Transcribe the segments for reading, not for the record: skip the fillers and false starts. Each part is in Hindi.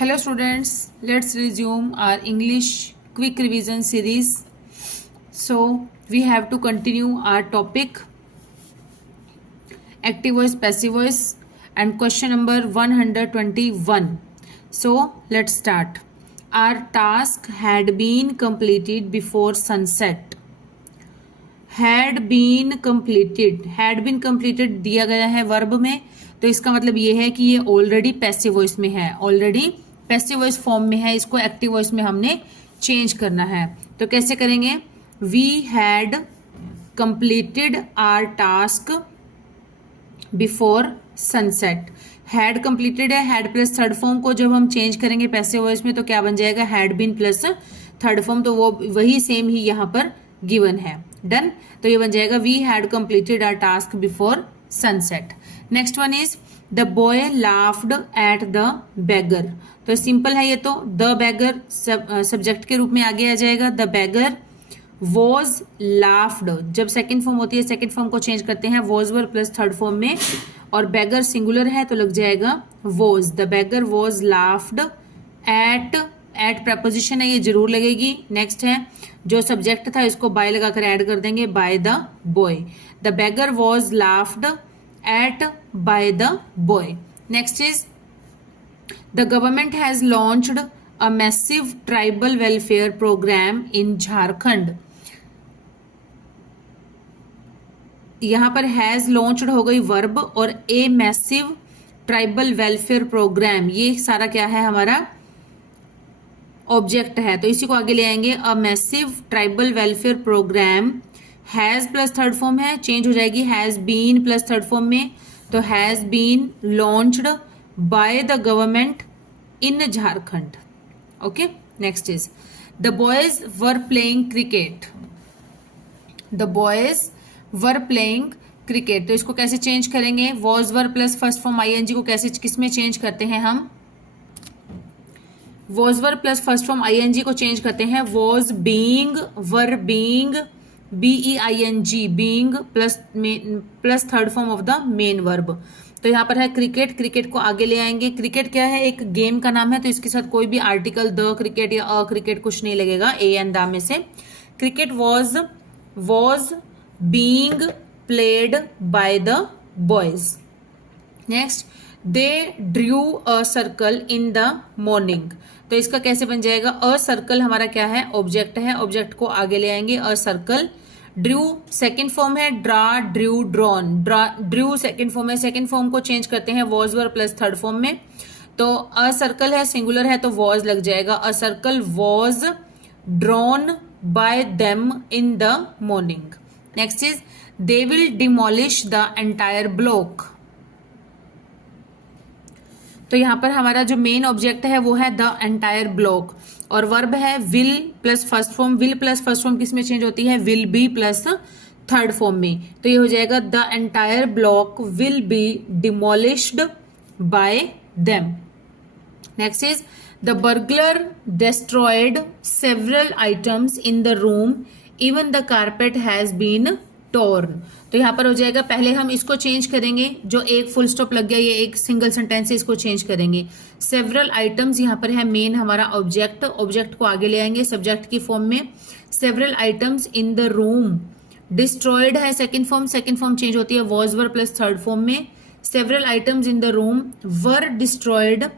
Hello students, let's resume our English quick revision series. So we have to continue our topic active voice, passive voice and question number 121. So let's start. Our task had been completed before sunset. Had been completed दिया गया है वर्ब में, तो इसका मतलब ये है कि ये ऑलरेडी पैसिव वॉइस में है, ऑलरेडी पैसिव वॉइस फॉर्म में है, इसको एक्टिव वॉइस में हमने चेंज करना है। तो कैसे करेंगे? We had completed our task before sunset. Had completed है, हैड प्लस थर्ड फॉर्म को जब हम चेंज करेंगे पैसिव वॉइस में तो क्या बन जाएगा? Had been plus third form, तो वो वही सेम ही यहाँ पर गिवन है। डन, तो ये बन जाएगा we had completed our task before sunset. Next one is the boy laughed at the beggar. तो सिंपल है ये, तो द बेगर सब्जेक्ट के रूप में आगे आ जाएगा। द बेगर वॉज लाफ्ड, जब सेकेंड फॉर्म होती है सेकेंड फॉर्म को चेंज करते हैं was were plus third form में, और बेगर सिंगुलर है तो लग जाएगा was. The beggar was laughed eight preposition है, ये जरूर लगेगी। नेक्स्ट है जो सब्जेक्ट था इसको बाय लगाकर ऐड कर देंगे, by the boy. The beggar was laughed at by the boy. Next is the government has launched a massive tribal welfare programme in Jharkhand. यहां पर हैज लॉन्च्ड हो गई वर्ब और a massive tribal welfare programme, ये सारा क्या है? हमारा ऑब्जेक्ट है, तो इसी को आगे ले आएंगे। A massive tribal welfare program, has plus third form है, चेंज हो जाएगी has been plus third form में, तो has been launched by the government in Jharkhand. Okay, next is the boys were playing cricket. The boys were playing cricket, तो इसको कैसे चेंज करेंगे? Was were plus first form ING को कैसे किसमें चेंज करते हैं हम? Was were plus first form ING को चेंज करते हैं was being, were being, B E I N G, being plus third form of the main verb. तो यहाँ पर है क्रिकेट, क्रिकेट को आगे ले आएंगे। क्रिकेट क्या है? एक गेम का नाम है, तो इसके साथ कोई भी आर्टिकल द क्रिकेट या अ क्रिकेट कुछ नहीं लगेगा, ए एंड द में से। Cricket was being played by the boys. Next they drew a circle in the morning, तो इसका कैसे बन जाएगा? अ सर्कल हमारा क्या है? ऑब्जेक्ट है, ऑब्जेक्ट को आगे ले आएंगे। A circle, drew second form है, draw, drew, drawn. Drew second form है, सेकेंड फॉर्म को चेंज करते हैं was were plus third form में, तो अ सर्कल है, सिंगुलर है तो वॉज लग जाएगा। A circle was drawn by them in the morning. Next is they will demolish the entire block, तो यहां पर हमारा जो मेन ऑब्जेक्ट है वो है द एंटायर ब्लॉक, और वर्ब है will plus first form. Will plus first form किस में चेंज होती है? Will be plus third form में, तो ये हो जाएगा the entire block will be demolished by them. Next is the burglar destroyed several items in the room even the carpet has been torn, तो यहां पर हो जाएगा, पहले हम इसको चेंज करेंगे, जो एक फुल स्टॉप लग गया ये एक सिंगल सेंटेंस है, इसको चेंज करेंगे। सेवरल आइटम्स यहाँ पर है मेन हमारा ऑब्जेक्ट, ऑब्जेक्ट को आगे ले आएंगे सब्जेक्ट की फॉर्म में। Several items in the room, destroyed है सेकेंड फॉर्म चेंज होती है was were plus third form में। Several items in the room were destroyed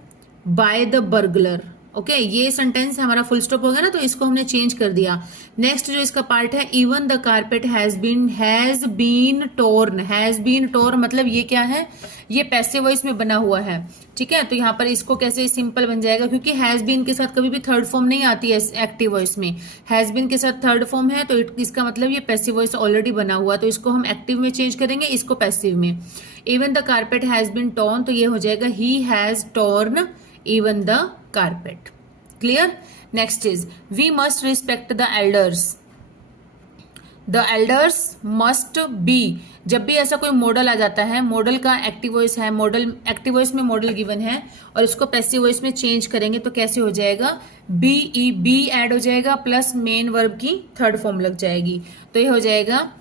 by the burglar. Okay, ये सेंटेंस हमारा फुल स्टॉप हो गया ना, तो इसको हमने चेंज कर दिया। नेक्स्ट जो इसका पार्ट है, even the carpet has been torn. Has been torn मतलब ये क्या है? ये पैसिव वॉइस में बना हुआ है, ठीक है। तो यहाँ पर इसको कैसे सिंपल बन जाएगा, क्योंकि हैज बीन के साथ कभी भी थर्ड फॉर्म नहीं आती है एक्टिव वॉइस में। हैज बीन के साथ थर्ड फॉर्म है, तो इसका मतलब ये पैसिव वॉइस ऑलरेडी बना हुआ, तो इसको हम एक्टिव में चेंज करेंगे, इसको पैसिव में। Even the carpet has been torn, तो ये हो जाएगा he has torn even the carpet. Clear? Next is we must respect the elders. The elders must be, जब भी ऐसा कोई मॉडल आ जाता है, मॉडल का एक्टिव वॉइस है, मॉडल एक्टिव वॉइस में मॉडल गिवन है और इसको पैसिव वॉइस में चेंज करेंगे तो कैसे हो जाएगा? बी ऐड हो जाएगा प्लस मेन वर्ब की थर्ड फॉर्म लग जाएगी, तो ये हो जाएगा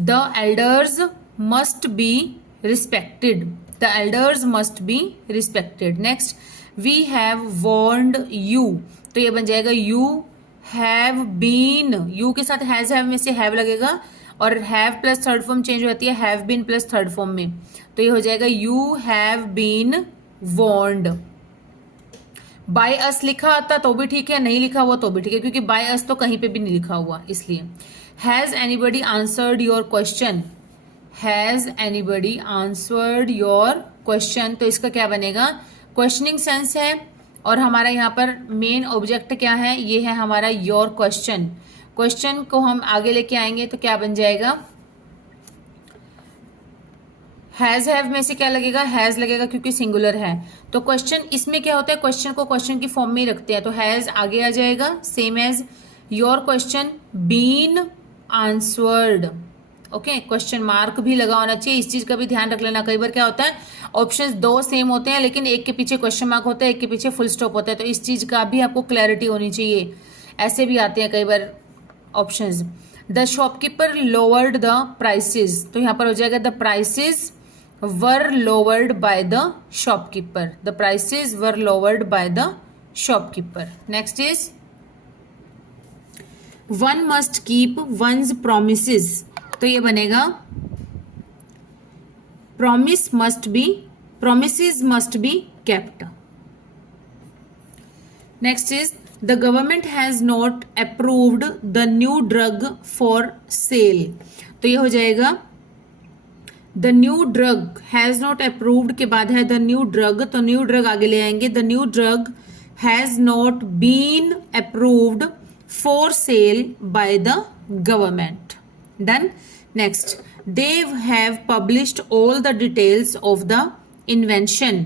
the elders must be respected. The elders must be respected. Next, we have warned you, तो ये बन जाएगा यू हैव बीन, यू के साथ हैज हैव में से हैव लगेगा और have plus third form change हो जाती है have been plus third form में, तो ये हो जाएगा you have been warned. By us लिखा आता तो भी ठीक है, नहीं लिखा हुआ तो भी ठीक है, क्योंकि बाय अस तो कहीं पे भी नहीं लिखा हुआ इसलिए। Has anybody answered your question, has anybody answered your question, तो इसका क्या बनेगा, क्वेश्चनिंग सेंस है और हमारा यहाँ पर मेन ऑब्जेक्ट क्या है, ये है हमारा योर क्वेश्चन। क्वेश्चन को हम आगे लेके आएंगे तो क्या बन जाएगा, हैज हैव में से क्या लगेगा, हैज लगेगा क्योंकि सिंगुलर है। तो क्वेश्चन इसमें क्या होता है, क्वेश्चन को क्वेश्चन की फॉर्म में ही रखते हैं, तो हैज आगे आ जाएगा, same as your question been answered. Okay, question mark भी लगा होना चाहिए, इस चीज का भी ध्यान रख लेना। कई बार क्या होता है ऑप्शंस दो सेम होते हैं लेकिन एक के पीछे क्वेश्चन मार्क होता है, एक के पीछे फुल स्टॉप होता है, तो इस चीज का भी आपको क्लैरिटी होनी चाहिए। ऐसे भी आते हैं कई बार options. The shopkeeper lowered the prices, तो यहाँ पर हो जाएगा the prices were lowered by the shopkeeper, the prices were lowered by the shopkeeper. Next is one must keep one's promises, तो ये बनेगा promise must be, promises must be kept. Next is the government has not approved the new drug for sale, तो ये हो जाएगा the new drug, has not approved के बाद है द न्यू ड्रग, तो न्यू ड्रग आगे ले आएंगे, the new drug has not been approved for sale by the government. Done. Next, they have published all the details of the invention,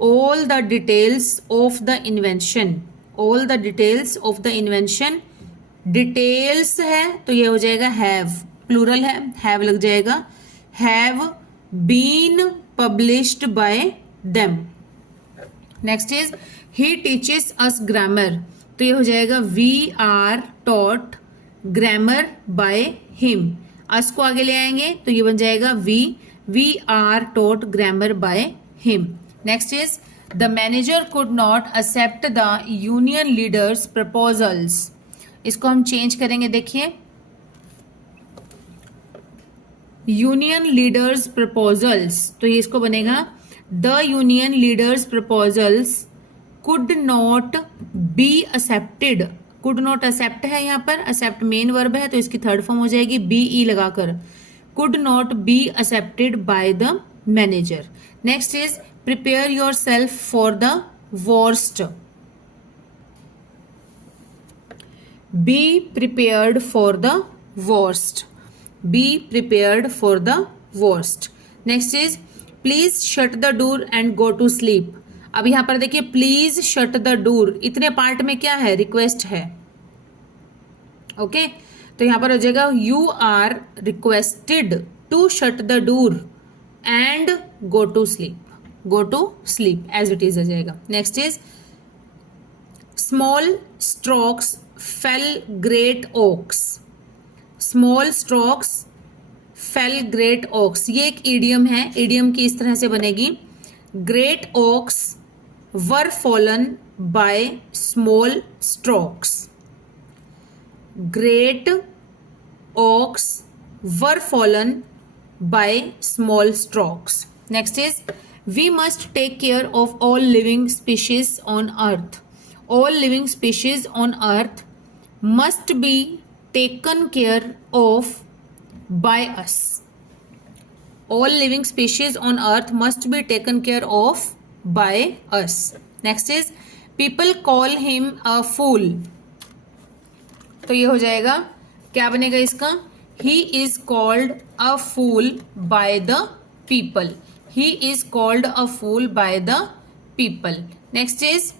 all the details of the invention, all the details of the invention, details है तो ये हो जाएगा have, plural है have लग जाएगा, have been published by them। next is he teaches us grammar, तो ये हो जाएगा we are taught grammar by him। अस को आगे ले आएंगे तो ये बन जाएगा we are taught grammar by him. Next is the manager could not accept the union leaders proposals, इसको हम चेंज करेंगे, देखिए यूनियन लीडर्स प्रपोजल्स, तो ये इसको बनेगा the union leaders proposals could not be accepted, could not accept है यहाँ पर, एक्सेप्ट मेन वर्ब है तो इसकी थर्ड फॉर्म हो जाएगी बी ई लगाकर, could not be accepted by the manager. Next is prepare yourself for the worst, be prepared for the worst, be prepared for the worst. Next is please shut the door and go to sleep, अब यहां पर देखिए प्लीज शट द डोर, इतने पार्ट में क्या है, रिक्वेस्ट है। ओके, तो यहां पर हो जाएगा you are requested to shut the door and go to sleep, go to sleep as it is आ जाएगा। Next is small strokes fell great oaks, small strokes fell great oaks, ये एक ईडियम है, ईडियम की इस तरह से बनेगी, great oaks were fallen by small strokes, great oaks were fallen by small strokes. Next is we must take care of all living species on earth, all living species on earth must be taken care of by us, all living species on earth must be taken care of by us। next is people call him a fool, तो ये हो जाएगा क्या बनेगा इसका, he is called a fool by the people, he is called a fool by the people। next is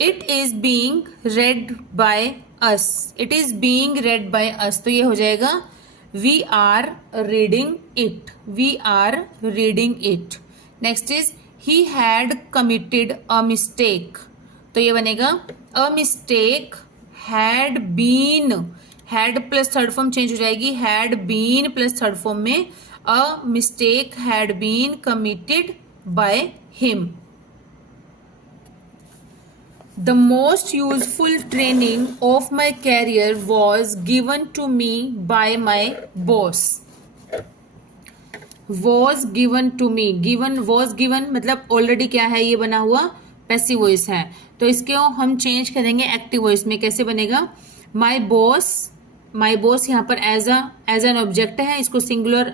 it is being read by us, it is being read by us, तो ये हो जाएगा we are reading it, we are reading it। next is he had committed a mistake, तो ये बनेगा a mistake had been, had plus third form change हो जाएगी, had been plus third form में a mistake had been committed by him। The most useful training of my career was given to me by my boss. Was given to me, given was given मतलब ऑलरेडी क्या है, ये बना हुआ पैसिव वॉइस है, तो इसको हम चेंज करेंगे एक्टिव वॉइस में। कैसे बनेगा? माई बॉस, माई बॉस यहाँ पर एज एन ऑब्जेक्ट है, इसको सिंगुलर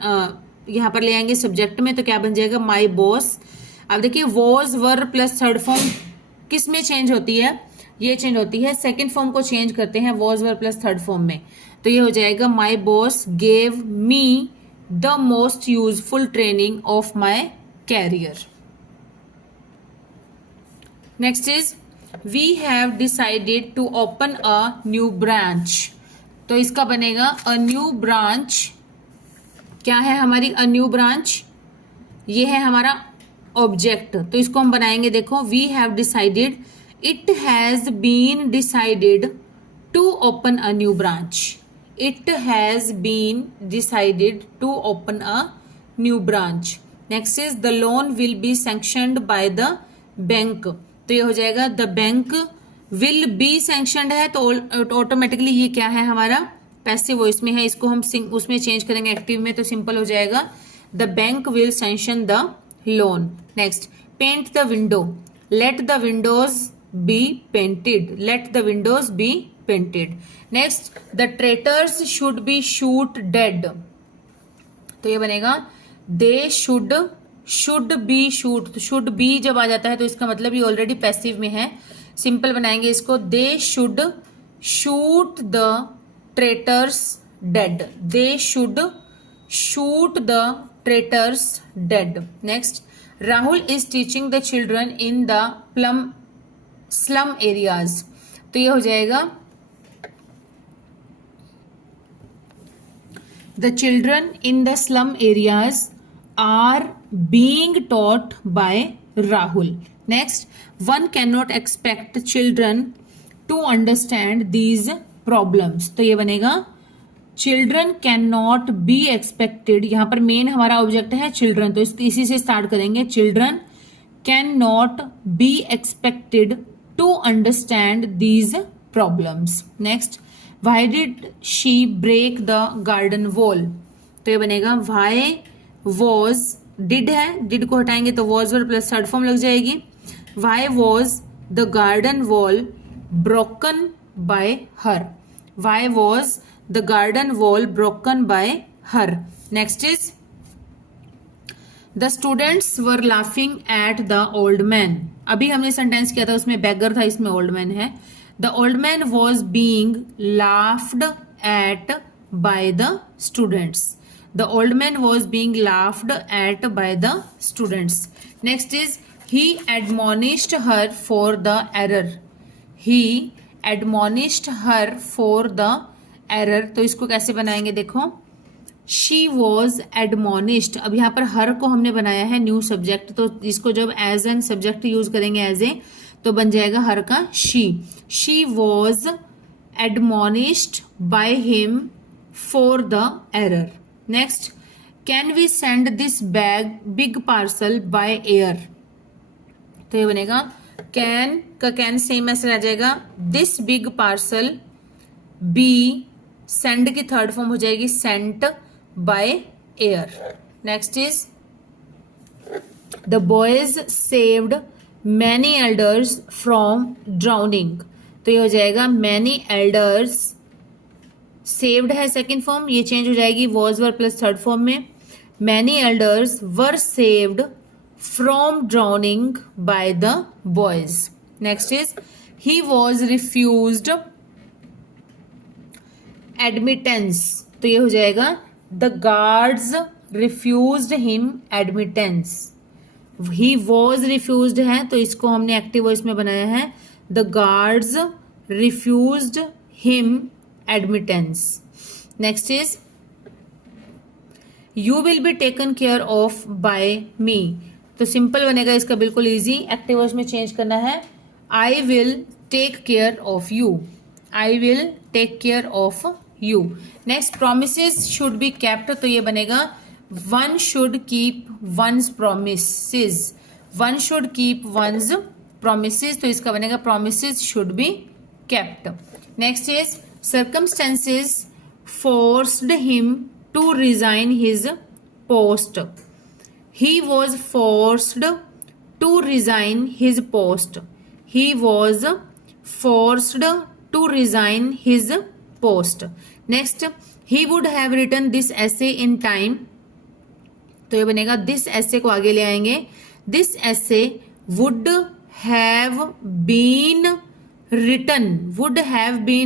यहाँ पर ले आएंगे सब्जेक्ट में, तो क्या बन जाएगा? My boss. अब देखिए was were plus third form किस में चेंज होती है? ये चेंज होती है सेकेंड फॉर्म को चेंज करते हैं was were plus third form में, तो ये हो जाएगा my boss gave me the most useful training of my career. Next is we have decided to open a new branch, तो इसका बनेगा अ न्यू ब्रांच। क्या है हमारी अ न्यू ब्रांच? ये है हमारा ऑब्जेक्ट, तो इसको हम बनाएंगे। देखो we have decided, it has been decided to open a new branch. It has been decided to open a new branch. Next is the loan will be sanctioned by the bank, तो ये हो जाएगा the bank will be sanctioned है, तो ऑटोमेटिकली ये क्या है हमारा पैसिव वॉइस में है, इसको हम उसमें चेंज करेंगे एक्टिव में, तो सिंपल हो जाएगा the bank will sanction the loan. Next paint the window, let the windows be painted, let the windows be painted. Next the traitors should be shoot dead, तो ये बनेगा they should be shoot, should be जब आ जाता है तो इसका मतलब ये ऑलरेडी पैसिव में है, सिंपल बनाएंगे इसको, they should shoot the traitors dead, they should shoot the traitors dead. Next Rahul is teaching the children in the slum areas, तो ये हो जाएगा the children in the slum areas are being taught by Rahul. Next one can not expect children to understand these problems, तो ये बनेगा children can not be expected, यहां पर मेन हमारा ऑब्जेक्ट है चिल्ड्रन, तो इसी से स्टार्ट करेंगे। Children can not be expected to understand these problems. Next why did she break the garden wall, तो ये बनेगा व्हाई वॉज, डिड है, डिड को हटाएंगे तो was were plus third form लग जाएगी। Why was the garden wall broken by her, why was the garden wall broken by her. Next is the students were laughing at the old man, अभी हमने सेंटेंस किया था उसमें beggar था, इसमें old man है। the old man was being laughed at by the students, the old man was being laughed at by the students. Next is he admonished her for the error, he admonished her for the error, तो इसको कैसे बनाएंगे? देखो शी वॉज एडमोनिश्ड, अब यहाँ पर हर को हमने बनाया है न्यू सब्जेक्ट, तो इसको जब एज एन सब्जेक्ट यूज करेंगे एज ए, तो बन जाएगा हर का she was admonished by him for the error. Next can we send this big parcel by air, तो ये बनेगा कैन का कैन सेम ऐसे आ जाएगा, this big parcel be send की थर्ड फॉर्म हो जाएगी sent by air. Next is the boys saved many elders from drowning, तो ये हो जाएगा मैनी एल्डर्स, सेव्ड है सेकेंड फॉर्म, ये चेंज हो जाएगी was were plus third form में, many elders were saved from drowning by the boys. Next is he was refused admittance, तो ये हो जाएगा the guards refused him admittance, he was refused है तो इसको हमने एक्टिव वॉइस में बनाया है, the guards refused him admittance. Next is you will be taken care of by me, तो सिंपल बनेगा इसका बिल्कुल इजी, एक्टिव वॉइस में चेंज करना है, I will take care of you, I will take care of you. Next promises should be kept, तो ये बनेगा one should keep one's promises, one should keep one's promises, तो इसका बनेगा promises should be kept. Next is circumstances forced him to resign his post. He was forced to resign his post. He was forced to resign his post. Next, he would have written this essay in time. तो ये बनेगा this essay को आगे ले आएंगे. This essay would have been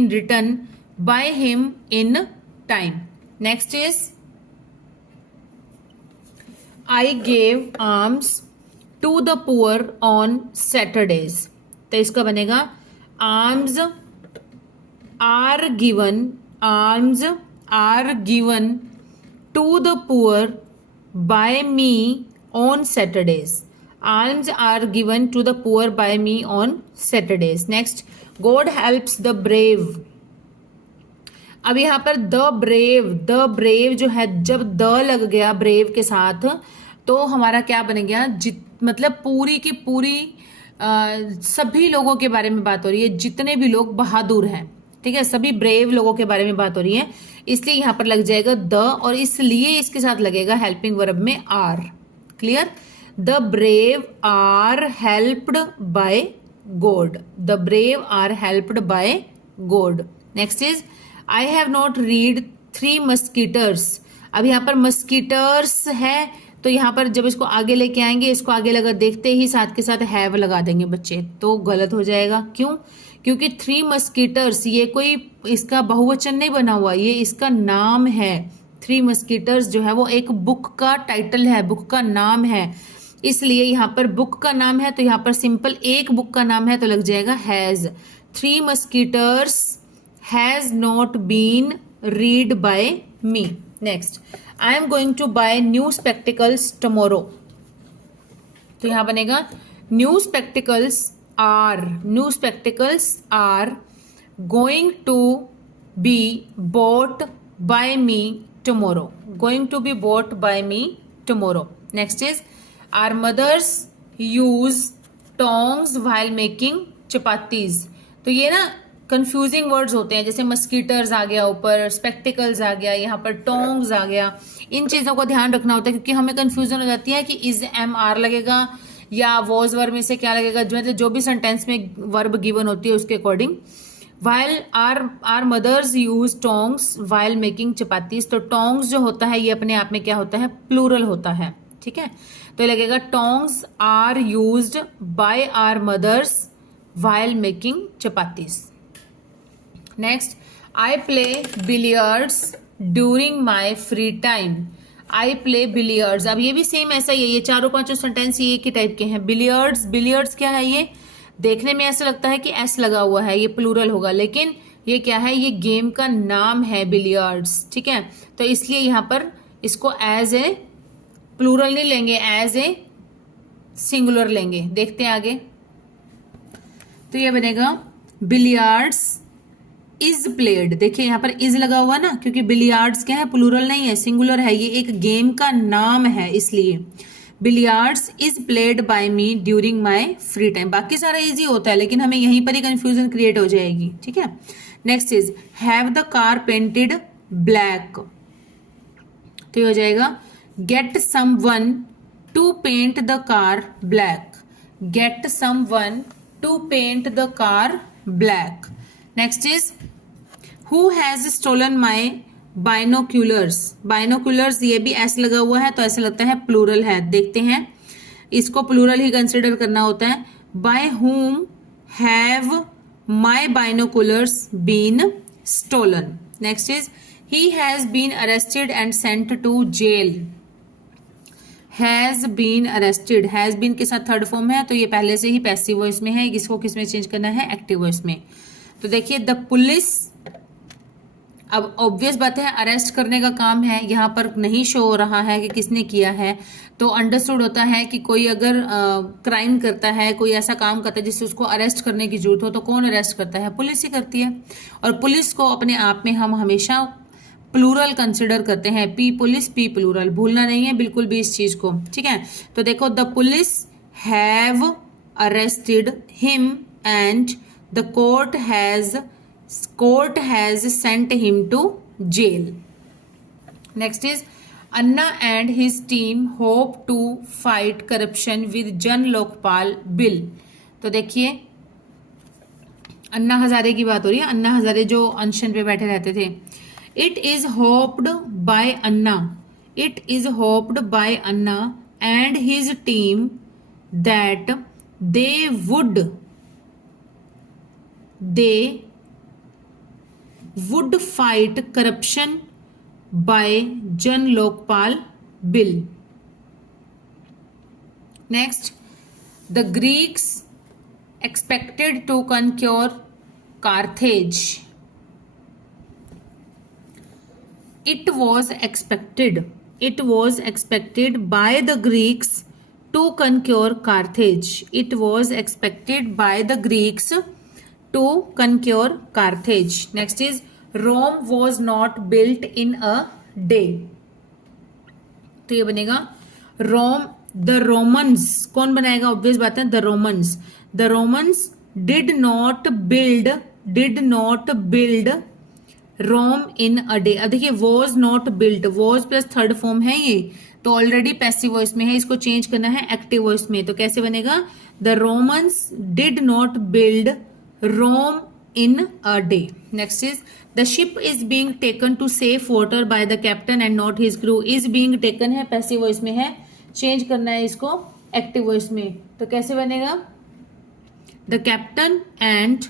written by him in time. Next is I gave alms to the poor on Saturdays. तो इसका बनेगा alms are given to the poor by me on Saturdays. Alms are given to the poor by me on Saturdays. Next, God helps the brave. अब यहाँ पर द ब्रेव जो है, जब द लग गया ब्रेव के साथ तो हमारा क्या बन गया, मतलब पूरी की पूरी सभी लोगों के बारे में बात हो रही है, जितने भी लोग बहादुर हैं, ठीक है, सभी ब्रेव लोगों के बारे में बात हो रही है, इसलिए यहाँ पर लग जाएगा द, और इसलिए इसके साथ लगेगा हेल्पिंग वर्ब में are. Clear? The brave are helped by God. The brave are helped by God. Next is I have not read 3 musketeers. अब यहाँ पर मस्कीटर्स है, तो यहाँ पर जब इसको आगे लेके आएंगे, इसको आगे लगा देखते ही साथ के साथ हैव लगा देंगे बच्चे, तो गलत हो जाएगा. क्यों? क्योंकि 3 मस्कीटर्स ये कोई इसका बहुवचन नहीं बना हुआ, ये इसका नाम है. 3 मस्कीटर्स जो है वो एक बुक का टाइटल है, बुक का नाम है, इसलिए यहाँ पर बुक का नाम है, तो यहाँ पर सिंपल एक बुक का नाम है तो लग जाएगा has. 3 musketeers has not been read by me. Next, I am going to buy new spectacles tomorrow. तो यहाँ बनेगा new spectacles are going to be bought by me tomorrow. Going to be bought by me tomorrow. Next is our mothers use tongs while making chapatis. तो ये ना कंफ्यूजिंग वर्ड्स होते हैं, जैसे मस्कीटर्स आ गया ऊपर, स्पेक्टिकल्स आ गया, यहाँ पर टोंग्स आ गया. इन चीजों को ध्यान रखना होता है क्योंकि हमें कंफ्यूजन हो जाती है कि इज एम आर लगेगा या वॉज वर्ब में से क्या लगेगा, मतलब जो भी सेंटेंस में वर्ब गिवन होती है उसके according. While our mothers use tongs while making chapatis. तो टोंग्स जो होता है ये अपने आप में क्या होता है, प्लूरल होता है. ठीक है, तो ये लगेगा tongs are used by our mothers while making chapatis. Next, I play billiards during my free time. I play billiards. अब ये भी सेम ऐसा ही है, ये चारों पांचों सेंटेंस ये एक ही टाइप के हैं. बिलियर्ड्स क्या है, ये देखने में ऐसा लगता है कि एस लगा हुआ है, ये प्लूरल होगा, लेकिन ये क्या है, ये गेम का नाम है बिलियर्ड्स. ठीक है, तो इसलिए यहाँ पर इसको एज ए प्लूरल नहीं लेंगे, एज ए सिंगुलर लेंगे. देखते हैं आगे. तो ये बनेगा बिलियर्ड्स इज प्लेड. देखिए यहाँ पर इज लगा हुआ ना, क्योंकि बिलियर्ड्स क्या है, प्लूरल नहीं है, सिंगुलर है, ये एक गेम का नाम है, इसलिए billiards is played by me during my free time. बाकी सारा इजी होता है, लेकिन हमें यहीं पर ही कंफ्यूजन क्रिएट हो जाएगी. ठीक है, next is have the car painted black. तो ये हो जाएगा get someone to paint the car black. Get someone to paint the car black. Next is who has stolen my binoculars. Binoculars ये भी एस लगा हुआ है, तो ऐसा लगता है प्लूरल है. देखते हैं, इसको प्लूरल ही कंसिडर करना होता है. By whom have my binoculars been stolen. Next is he has been arrested and sent to jail. Has been arrested, has been के साथ थर्ड फॉर्म है, तो ये पहले से ही पैसिव वॉइस में है, इसको किस में चेंज करना है, एक्टिव वॉइस में. तो देखिए द पुलिस, अब ऑब्वियस बात है अरेस्ट करने का काम है, यहाँ पर नहीं शो हो रहा है कि किसने किया है, तो अंडरस्टूड होता है कि कोई अगर क्राइम करता है, कोई ऐसा काम करता है जिससे उसको अरेस्ट करने की जरूरत हो, तो कौन अरेस्ट करता है, पुलिस ही करती है. और पुलिस को अपने आप में हम हमेशा प्लूरल कंसिडर करते हैं, पी पुलिस पी प्लूरल, भूलना नहीं है बिल्कुल भी इस चीज को. ठीक है, तो देखो the police have arrested him and the court has sent him to jail. Next is Anna and his team hope to fight corruption with Jan Lokpal bill. तो देखिए अन्ना हजारे की बात हो रही है, अन्ना हजारे जो अनशन पे बैठे रहते थे. It is hoped by Anna, it is hoped by Anna and his team that they would fight corruption by Jan Lokpal bill. Next, the Greeks expected to conquer Carthage. It was expected by the Greeks to conquer Carthage. It was expected by the Greeks to conquer Carthage. Next is Rome was not built in a day. तो ये बनेगा रोम. द रोमन्स कौन बनाएगा? ऑब्वियस बात है, the Romans. The Romans did not build Rome in a day. अब देखिए was not built, was plus third form है ये, तो ऑलरेडी पैसिव वॉइस में है, इसको चेंज करना है एक्टिव वॉइस में. तो कैसे बनेगा? The Romans did not build Rome in a day. Next is the ship is being taken to safe water by the captain and not his crew. is being taken है पैसिव वॉइस में है, चेंज करना है इसको एक्टिव वॉइस में. तो कैसे बनेगा? The captain and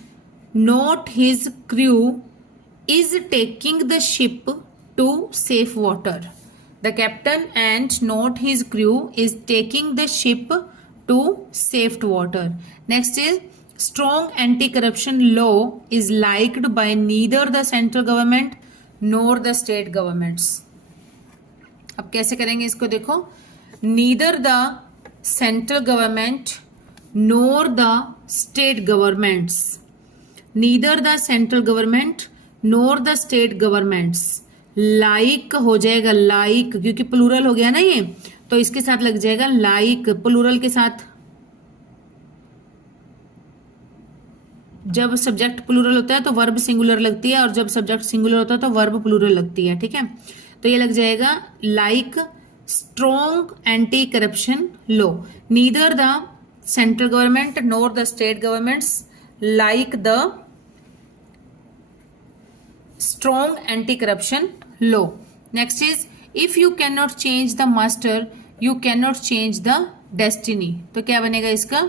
not his crew is taking the ship to safe water. The captain and not his crew is taking the ship to safe water. Next is strong anti-corruption law is liked by neither the central government nor the state governments. अब कैसे करेंगे इसको? देखो, neither the central government nor the state governments, neither the central government nor the state governments. Like हो जाएगा, लाइक क्योंकि प्लूरल हो गया ना ये, तो इसके साथ लग जाएगा लाइक. प्लूरल के साथ जब सब्जेक्ट प्लूरल होता है तो वर्ब सिंगुलर लगती है, और जब सब्जेक्ट सिंगुलर होता है तो वर्ब प्लूरल लगती है. ठीक है, तो ये लग जाएगा like strong anti corruption law. Neither the central government NOR the state governments like the strong anti corruption law. Next is if you can not change the master you can not change the destiny. तो क्या बनेगा इसका?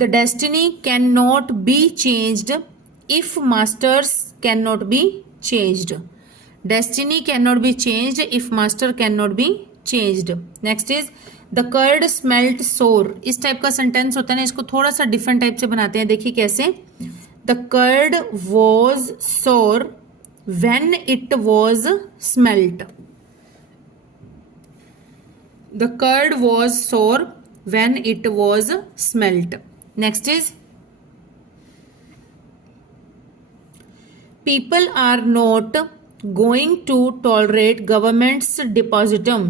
The destiny cannot be changed if masters cannot be changed. Destiny cannot be changed if master cannot be changed. Next is the curd smelt sour. इस टाइप का सेंटेंस होता है ना, इसको थोड़ा सा डिफरेंट टाइप से बनाते हैं. देखिए कैसे. The curd was sour when it was smelt. The curd was sour when it was smelt. Next is people are not going to tolerate government's despotism.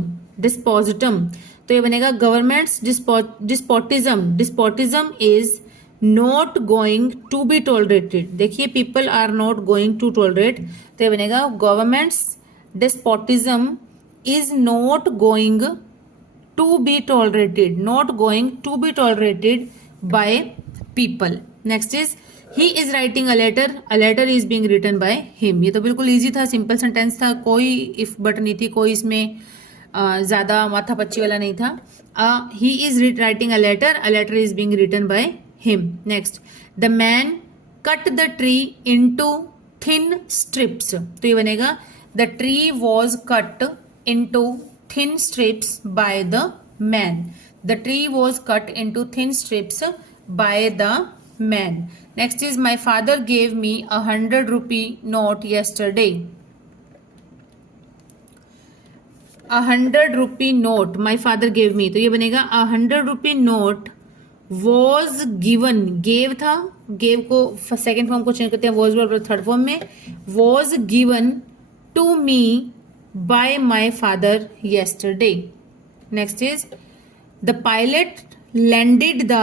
तो ये बनेगा government's despotism. Despotism is not going to be tolerated. देखिए people are not going to tolerate, तो ये बनेगा government's despotism is not going to be tolerated. Not going to be tolerated by people. Next is he is writing a letter. A letter is being written by him. ये तो बिल्कुल इजी था, सिंपल सेंटेंस था, कोई इफ बट नहीं थी, कोई इसमें ज्यादा माथा पच्ची वाला नहीं था. he is writing a letter. A letter is being written by him. Next, the man cut the tree into thin strips. तो ये बनेगा the tree was cut into thin strips by the man. The tree was cut into thin strips by the man. Next is my father gave me 100 rupee note yesterday. 100 rupee note my father gave me. तो ये बनेगा 100 rupee note was given. gave था, gave को सेकेंड फॉर्म को चेंज करते हैं was वर्ब थर्ड फॉर्म में. was given to me by my father yesterday. Next is the pilot landed the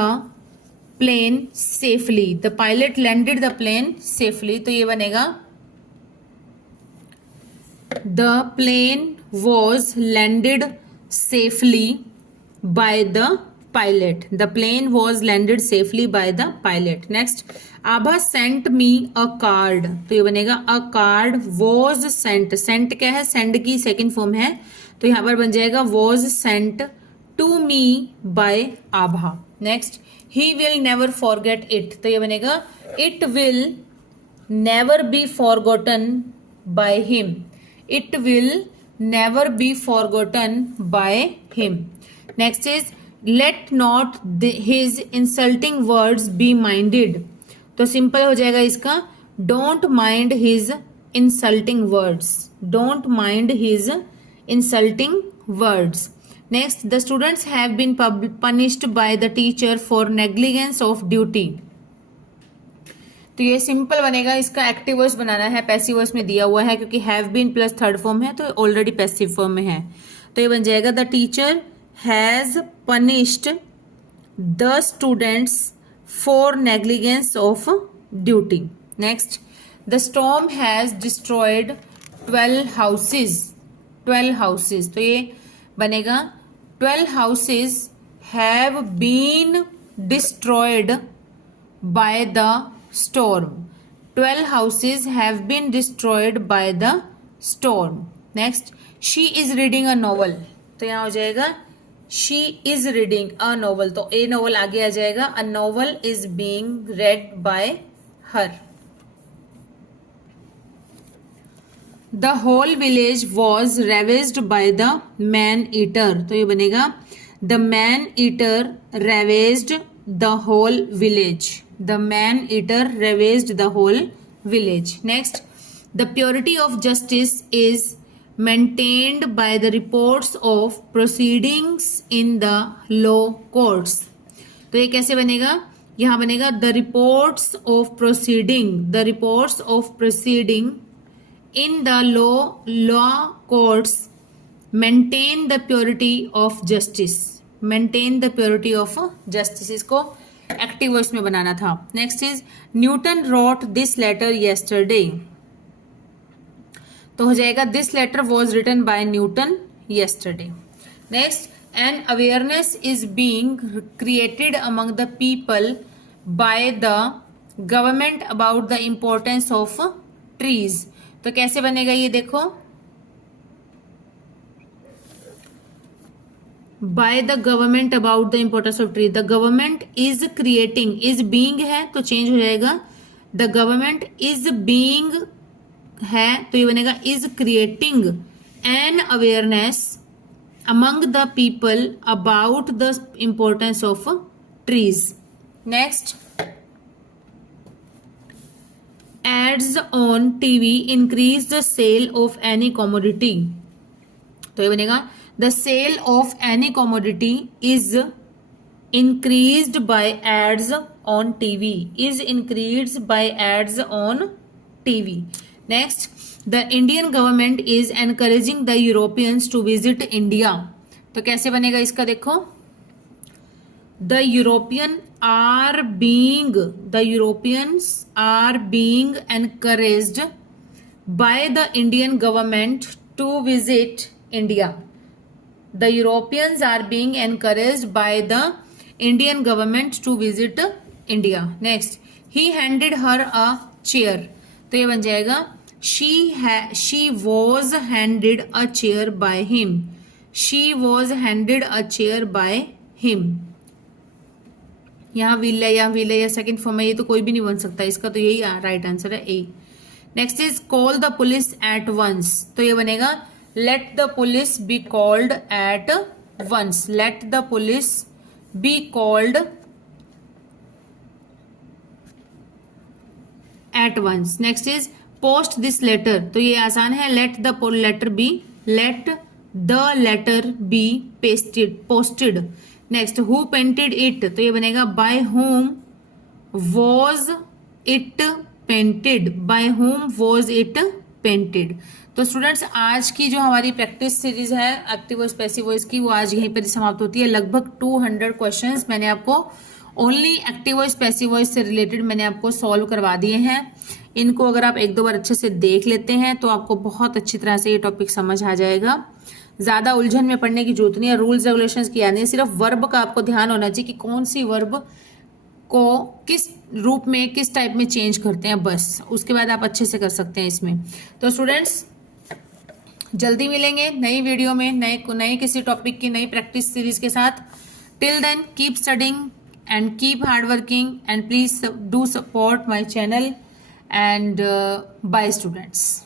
plane safely, the pilot landed the plane safely, तो ये बनेगा the plane was landed safely by the pilot, the plane was landed safely by the pilot. Next Abha sent me a card, तो ये बनेगा a card was sent, Saint क्या है, सेंड की सेकेंड फॉर्म है, तो यहां पर बन जाएगा was sent to me by Abha. Next he will never forget it, तो ये बनेगा it will never be forgotten by him, it will never be forgotten by him. Next is let not his insulting words be minded, तो सिंपल हो जाएगा इसका don't mind his insulting words, don't mind his insulting words. Next the students have been punished by the teacher for negligence of duty, तो ये सिंपल बनेगा, इसका एक्टिव वॉइस बनाना है, पैसिव वॉइस में दिया हुआ है क्योंकि have been plus third form है तो ऑलरेडी पैसिव फॉर्म में है, तो ये बन जाएगा the teacher has punished the students for negligence of duty. Next the storm has destroyed 12 houses, 12 houses, तो ये बनेगा 12 houses have been destroyed by the storm, 12 houses have been destroyed by the storm. Next she is reading a novel, तो यहां हो जाएगा she is reading a novel, तो a novel आगे आ जाएगा, a novel is being read by her। the whole village was ravaged by the man eater, तो ये बनेगा the man eater ravaged the whole village, the man eater ravaged the whole village। Next the purity of justice is maintained by the reports of proceedings in the law courts, तो ये कैसे बनेगा, यहां बनेगा the reports of proceeding, the reports of proceeding in the law courts maintain the purity of justice, maintain the purity of justice, इसको एक्टिव वॉइस में बनाना था। Next is Newton wrote this letter yesterday, तो हो जाएगा this letter was written by Newton yesterday. Next an awareness is being created among the people by the government about the importance of trees, तो कैसे बनेगा ये देखो, by the government about the importance of tree, the government is creating, is being है तो चेंज हो जाएगा, the government is being है तो ये बनेगा is creating an awareness among the people about the importance of trees। Next ads on TV increase the sale of any commodity, तो ये बनेगा the sale of any commodity is increased by ads on TV, is increased by ads on TV। Next the Indian government is encouraging the Europeans to visit India, तो कैसे बनेगा इसका देखो, the Europeans are being encouraged by the Indian government to visit India, the Europeans are being encouraged by the Indian government to visit India। Next he handed her a chair, तो ये बन जाएगा she was handed a chair by him, she was handed a chair by him। यहाँ will या सेकेंड फॉर्म है, ये तो कोई भी नहीं बन सकता, इसका तो यही राइट आंसर है A. Next is call the police at once, तो ये बनेगा let the police be called at once, let the police be called at once। next is post this letter, तो ये आसान है, let the letter be posted। next who painted it, तो ये बनेगा by whom was it painted, by whom was it painted. तो स्टूडेंट्स आज की जो हमारी प्रैक्टिस सीरीज है एक्टिव वॉइस पैसिव वॉइस की, वो आज यहीं पर समाप्त होती है। लगभग 200 क्वेश्चंस मैंने आपको only active voice passive voice से रिलेटेड मैंने आपको सॉल्व करवा दिए हैं। इनको अगर आप 1-2 बार अच्छे से देख लेते हैं तो आपको बहुत अच्छी तरह से ये टॉपिक समझ आ जाएगा। ज्यादा उलझन में पढ़ने की जरूरत नहीं है, रूल्स रेगुलेशंस की याद नहीं, सिर्फ वर्ब का आपको ध्यान होना चाहिए कि कौन सी वर्ब को किस रूप में किस टाइप में चेंज करते हैं, बस उसके बाद आप अच्छे से कर सकते हैं इसमें। तो स्टूडेंट्स जल्दी मिलेंगे नई वीडियो में नए किसी टॉपिक की नई प्रैक्टिस सीरीज के साथ। Till then keep studying and keep hard working and please do support my channel and bye students.